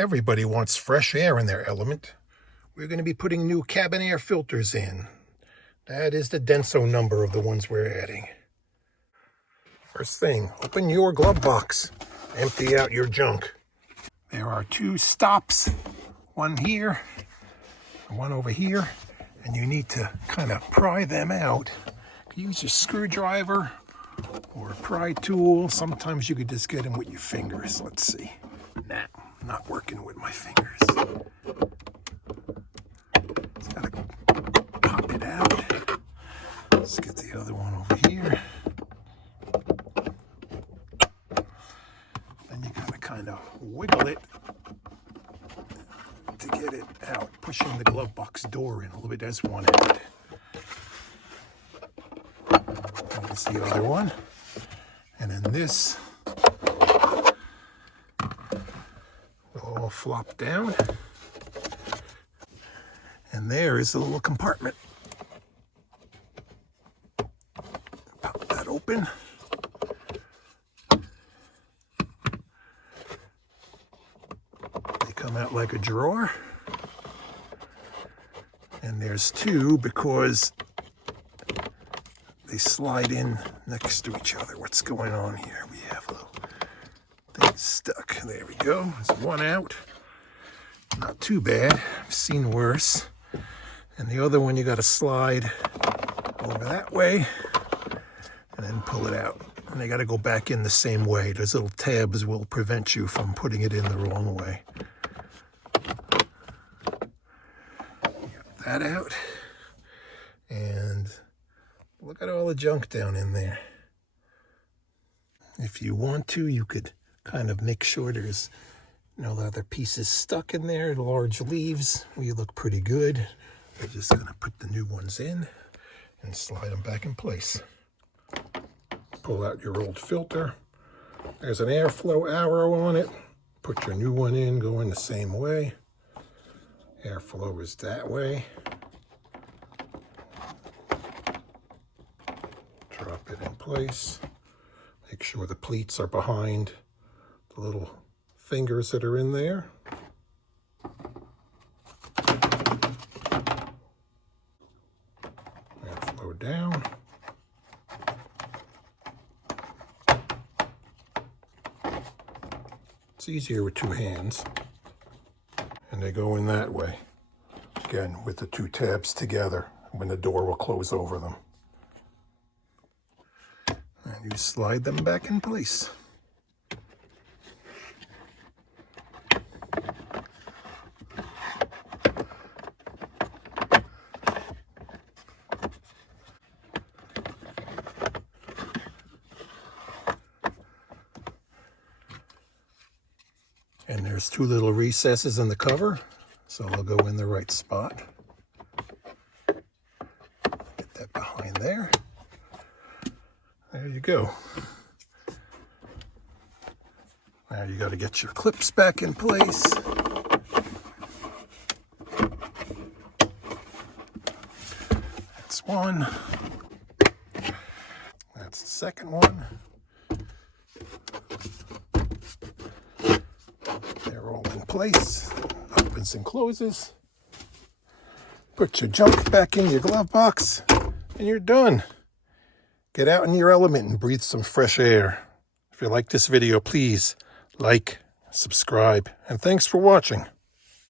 Everybody wants fresh air in their element. We're going to be putting new cabin air filters in. That is the Denso number of the ones we're adding. First thing, open your glove box. Empty out your junk. There are two stops, one here and one over here, and you need to kind of pry them out. Use your screwdriver or a pry tool. Sometimes you could just get them with your fingers. Let's see. Nah, I'm not working with my fingers. Just gotta pop it out. Let's get the other one over here. Then you gotta kind of wiggle it to get it out, pushing the glove box door in a little bit. There's one out. There's the other one. And then this will all flop down. And there is the little compartment. Pop that open. They come out like a drawer. And there's two because they slide in next to each other. What's going on here? We have a little thing stuck. There we go. There's one out. Not too bad. I've seen worse. And the other one you got to slide over that way and then pull it out. And they got to go back in the same way. Those little tabs will prevent you from putting it in the wrong way. Get that out. And look at all the junk down in there. If you want to, you could kind of make sure there's no other pieces stuck in there. Large leaves, we look pretty good. We're just gonna put the new ones in and slide them back in place. Pull out your old filter. There's an airflow arrow on it. Put your new one in, go in the same way. Airflow is that way. Drop it in place. Make sure the pleats are behind the little fingers that are in there. Airflow down. It's easier with two hands. And they go in that way. Again, with the two tabs together, when the door will close over them. And you slide them back in place. And there's two little recesses in the cover, so they'll go in the right spot. Get that behind there. There you go. Now you got to get your clips back in place. That's one. That's the second one. They're all in place. Opens and closes. Put your junk back in your glove box and you're done. Get out in your element and breathe some fresh air. If you like this video, please like, subscribe, and thanks for watching.